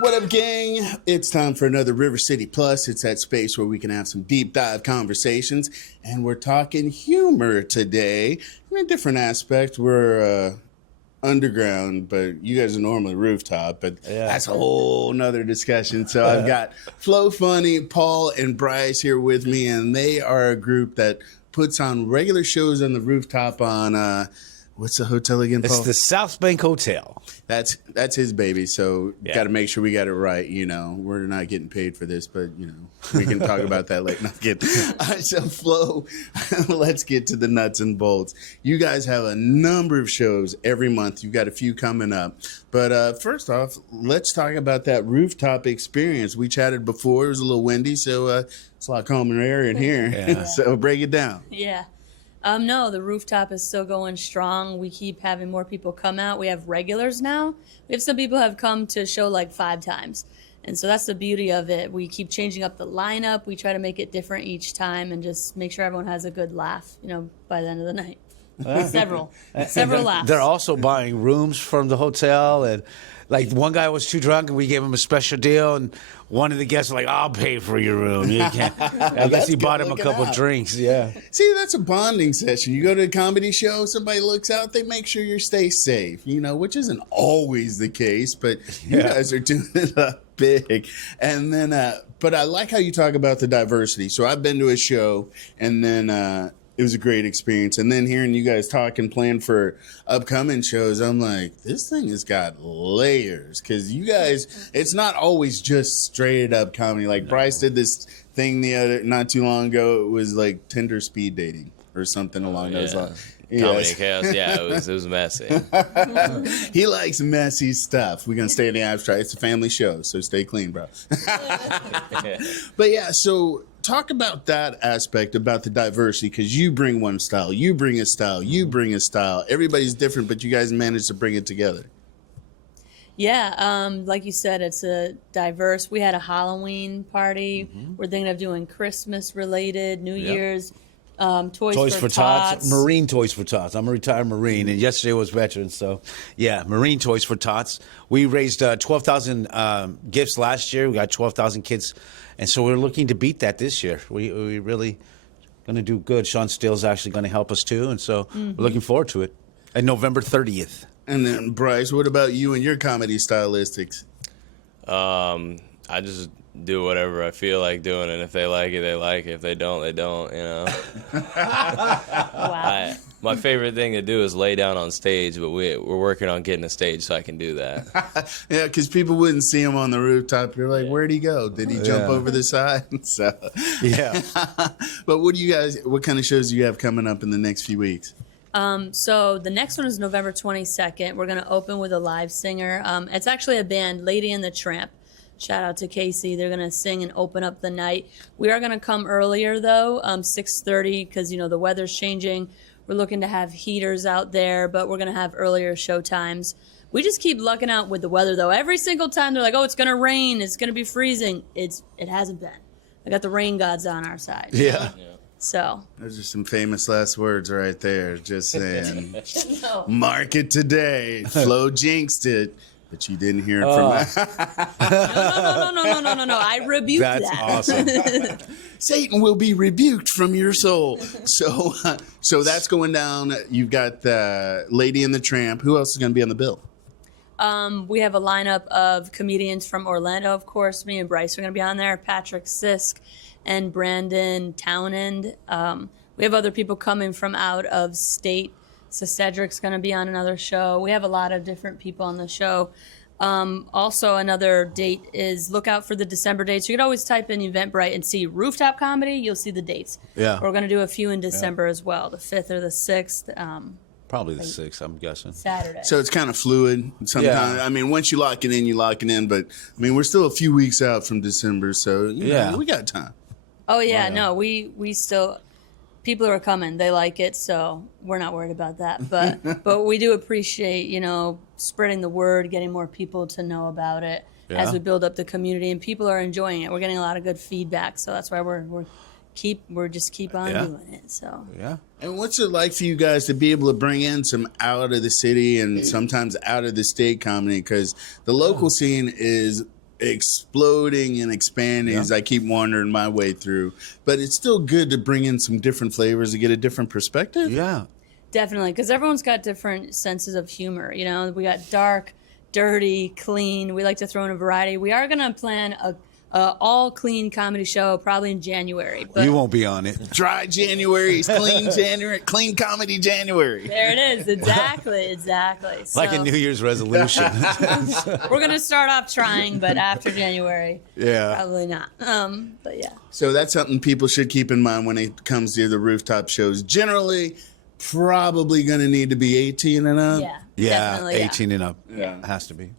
What up, gang? It's time for another River City Plus. It's that space where we can have some deep dive conversations, and we're talking humor today. In a different aspect, we're underground, but you guys are normally rooftop, but that's a whole nother discussion. So I've got Flo Funny, Paul, and Bryce here with me, and they are a group that puts on regular shows on the rooftop on what's the hotel again, Paul? It's the Southbank Hotel. That's his baby, so got to make sure we got it right. You know, we're not getting paid for this, but, you know, we can talk about that later. Not kidding. All right, so Flo, let's get to the nuts and bolts. You guys have a number of shows every month. You've got a few coming up. But first off, let's talk about that rooftop experience. We chatted before. It was a little windy, so it's a lot calmer air in here. Yeah. So break it down. Yeah. No, the rooftop is still going strong. We keep having more people come out. We have regulars now. We have some people have come to show like 5 times. And so that's the beauty of it. We keep changing up the lineup. We try to make it different each time and just make sure everyone has a good laugh, you know, by the end of the night. Several laughs. They're also buying rooms from the hotel, and like one guy was too drunk and we gave him a special deal, and one of the guests was like, I'll pay for your room. You can't. I guess he bought him a couple drinks. Yeah. See, that's a bonding session. You go to a comedy show, somebody looks out, they make sure you stay safe, you know, which isn't always the case, but you guys are doing it up big. And then, but I like how you talk about the diversity. So I've been to a show, and then, it was a great experience. And then hearing you guys talk and plan for upcoming shows, I'm like, this thing has got layers. Because you guys, it's not always just straight up comedy. Like Bryce did this thing not too long ago. It was like Tinder speed dating or something along those lines. Comedy chaos, it was messy. He likes messy stuff. We're going to stay in the abstract. It's a family show, so stay clean, bro. But yeah, so talk about that aspect, about the diversity, because you bring one style, you bring a style, you bring a style. Everybody's different, but you guys managed to bring it together. Yeah, like you said, it's a diverse. We had a Halloween party. We're thinking of doing Christmas related, New Year's. Toys for Tots. Marine Toys for Tots. I'm a retired Marine, and yesterday was Veterans, so yeah, Marine Toys for Tots. We raised 12,000 gifts last year. We got 12,000 kids, and so we're looking to beat that this year. We really going to do good. Sean Steele's actually going to help us too, and so we're looking forward to it. And November 30th. And then Bryce, what about you and your comedy stylistics? I just do whatever I feel like doing, and if they like it, they like it. If they don't, they don't, you know. Wow. My favorite thing to do is lay down on stage, but we're working on getting a stage so I can do that. Yeah, because people wouldn't see him on the rooftop. You're like, where'd he go? Did he jump over the side? So, yeah. But what kind of shows do you have coming up in the next few weeks? So the next one is November 22nd. We're going to open with a live singer. It's actually a band, Lady and the Tramp. Shout out to Casey. They're going to sing and open up the night. We are going to come earlier, though, 6:30, because, you know, the weather's changing. We're looking to have heaters out there, but we're going to have earlier show times. We just keep lucking out with the weather, though. Every single time they're like, oh, it's going to rain. It's going to be freezing. It hasn't been. I got the rain gods on our side. Yeah. So Those are some famous last words right there. Just saying. No. Mark it today. Flo jinxed it. But you didn't hear it from No. I rebuked that. That's awesome. Satan will be rebuked from your soul. So that's going down. You've got Lady and the Tramp. Who else is going to be on the bill? We have a lineup of comedians from Orlando, of course. Me and Bryce are going to be on there. Patrick Sisk and Brandon Townend. We have other people coming from out of state. So Cedric's going to be on another show. We have a lot of different people on the show. Also, another date is look out for the December dates. You could always type in Eventbrite and see Rooftop Comedy. You'll see the dates. Yeah. We're going to do a few in December as well, the 5th or the 6th. Probably the 6th, I'm guessing. Saturday. So it's kind of fluid. Sometimes, I mean, once you lock it in, you lock it in. But, I mean, we're still a few weeks out from December, so, you know, we got time. Oh, yeah. No, we still... People are coming. They like it, so we're not worried about that. But we do appreciate, you know, spreading the word, getting more people to know about it as we build up the community, and people are enjoying it. We're getting a lot of good feedback, so that's why we're keep on doing it. So yeah. And what's it like for you guys to be able to bring in some out of the city and sometimes out of the state comedy? Because the local scene is exploding and expanding as I keep wandering my way through. But it's still good to bring in some different flavors to get a different perspective. Yeah. Definitely, because everyone's got different senses of humor. You know, we got dark, dirty, clean. We like to throw in a variety. We are going to plan a all clean comedy show probably in January. But You won't be on it. Dry January, clean January, clean comedy January. there it is. Exactly. So, Like a New Year's resolution. we're going to start off trying, but after January, Yeah. probably not. But yeah. So that's something people should keep in mind when it comes to the rooftop shows. Generally, probably going to need to be 18 and up. Yeah. Yeah, definitely, 18 and up. Yeah. Has to be.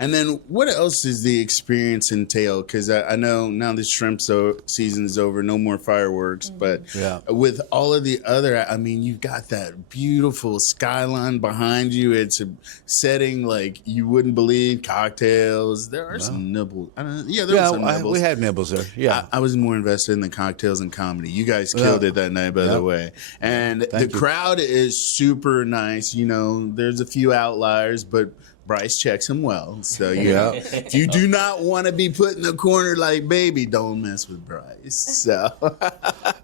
And then what else does the experience entail? Because I know now the shrimp season is over, no more fireworks. But with all of the other, I mean, you've got that beautiful skyline behind you. It's a setting like you wouldn't believe. Cocktails. There are some nibbles. There were some nibbles. We had nibbles there. Yeah. I was more invested in the cocktails and comedy. You guys killed it that night, by the way. And the crowd is super nice. You know, there's a few outliers, but Bryce checks him well. So, if you do not want to be put in the corner like baby, don't mess with Bryce. So,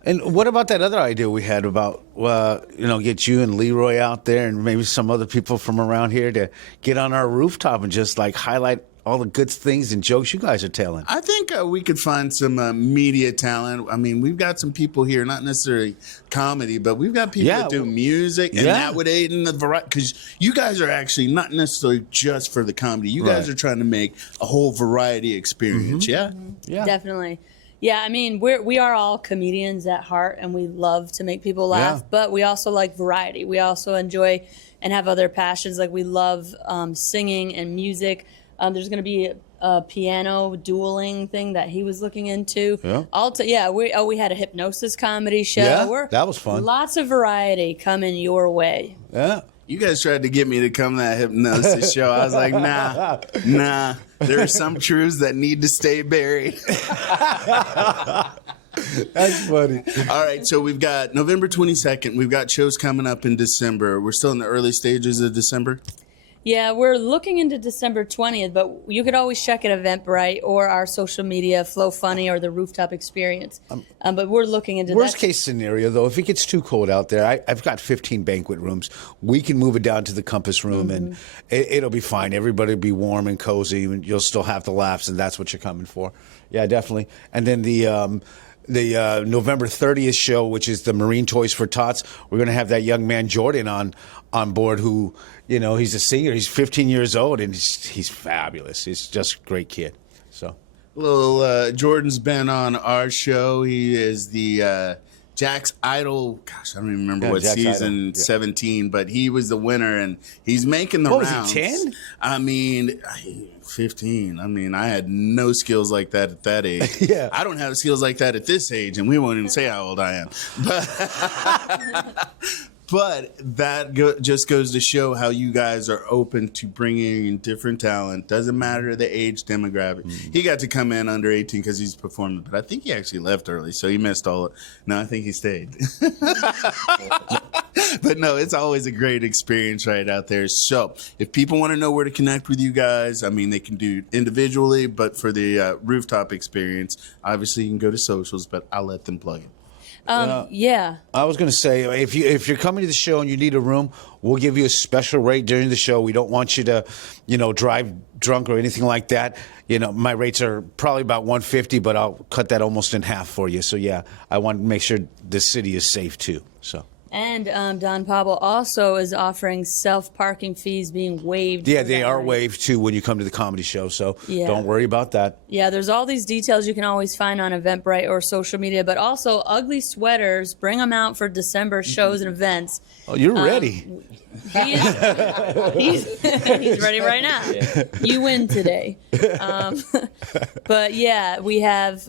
And what about that other idea we had about, get you and Leroy out there and maybe some other people from around here to get on our rooftop and just like highlight all the good things and jokes you guys are telling? I think we could find some media talent. I mean, we've got some people here, not necessarily comedy, but we've got people that do music, and that would aid in the variety. Because you guys are actually not necessarily just for the comedy. You guys are trying to make a whole variety experience. Yeah, Definitely. Yeah, I mean, we are all comedians at heart, and we love to make people laugh, but we also like variety. We also enjoy and have other passions. Like we love singing and music. There's going to be a piano dueling thing that he was looking into. We had a hypnosis comedy show. Yeah, that was fun. Lots of variety coming your way. Yeah. You guys tried to get me to come to that hypnosis show. I was like, nah. There are some truths that need to stay buried. That's funny. All right, so we've got November 22nd. We've got shows coming up in December. We're still in the early stages of December. Yeah, we're looking into December 20th, but you could always check at Eventbrite or our social media, Flow Funny or the Rooftop Experience. But we're looking into Worst case scenario, though, if it gets too cold out there, I've got 15 banquet rooms. We can move it down to the Compass Room, and it'll be fine. Everybody will be warm and cozy, and you'll still have the laughs, and that's what you're coming for. Yeah, definitely. And then the November 30th show, which is the Marine Toys for Tots, we're going to have that young man Jordan on board who, he's a singer. He's 15 years old, and he's fabulous. He's just a great kid. So, Jordan's been on our show. He is the Jack's Idol. Gosh, I don't even remember what Jack's season, Idol. 17, but he was the winner, and he's making the What rounds. was he, 10? I mean, 15. I mean, I had no skills like that at that age. Yeah. I don't have skills like that at this age, and we won't even say how old I am. But that just goes to show how you guys are open to bringing in different talent. Doesn't matter the age demographic. He got to come in under 18 because he's performing, but I think he actually left early, so he missed all. No, I think he stayed. But no, it's always a great experience right out there. So if people want to know where to connect with you guys, I mean, they can do it individually, but for the rooftop experience, obviously you can go to socials, but I'll let them plug it. Yeah. I was going to say, if you're coming to the show and you need a room, we'll give you a special rate during the show. We don't want you to, drive drunk or anything like that. My rates are probably about $150, but I'll cut that almost in half for you. So yeah, I want to make sure the city is safe too. So. And Don Pablo also is offering self-parking fees being waived. Yeah, they are waived too when you come to the comedy show, so don't worry about that. Yeah, there's all these details you can always find on Eventbrite or social media, but also ugly sweaters, bring them out for December shows and events. Oh, you're ready. He's ready right now. Yeah. You win today. But yeah, we have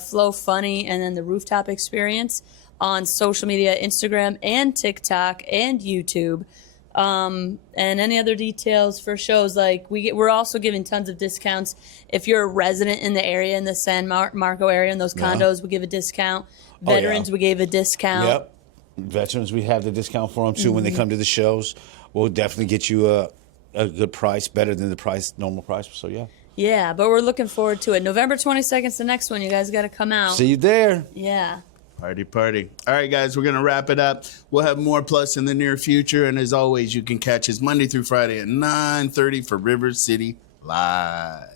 Flow Funny and then the Rooftop Experience on social media, Instagram and TikTok and YouTube. And any other details for shows, like we're also giving tons of discounts. If you're a resident in the area, in the San Marco area, in those condos, we give a discount. Veterans, we gave a discount. Yep. Veterans, we have the discount for them too when they come to the shows. We'll definitely get you a good price, better than the normal price. So yeah. Yeah, but we're looking forward to it. November 22nd is the next one. You guys got to come out. See you there. Yeah. Party. All right, guys, we're going to wrap it up. We'll have more Plus in the near future. And as always, you can catch us Monday through Friday at 9:30 for River City Live.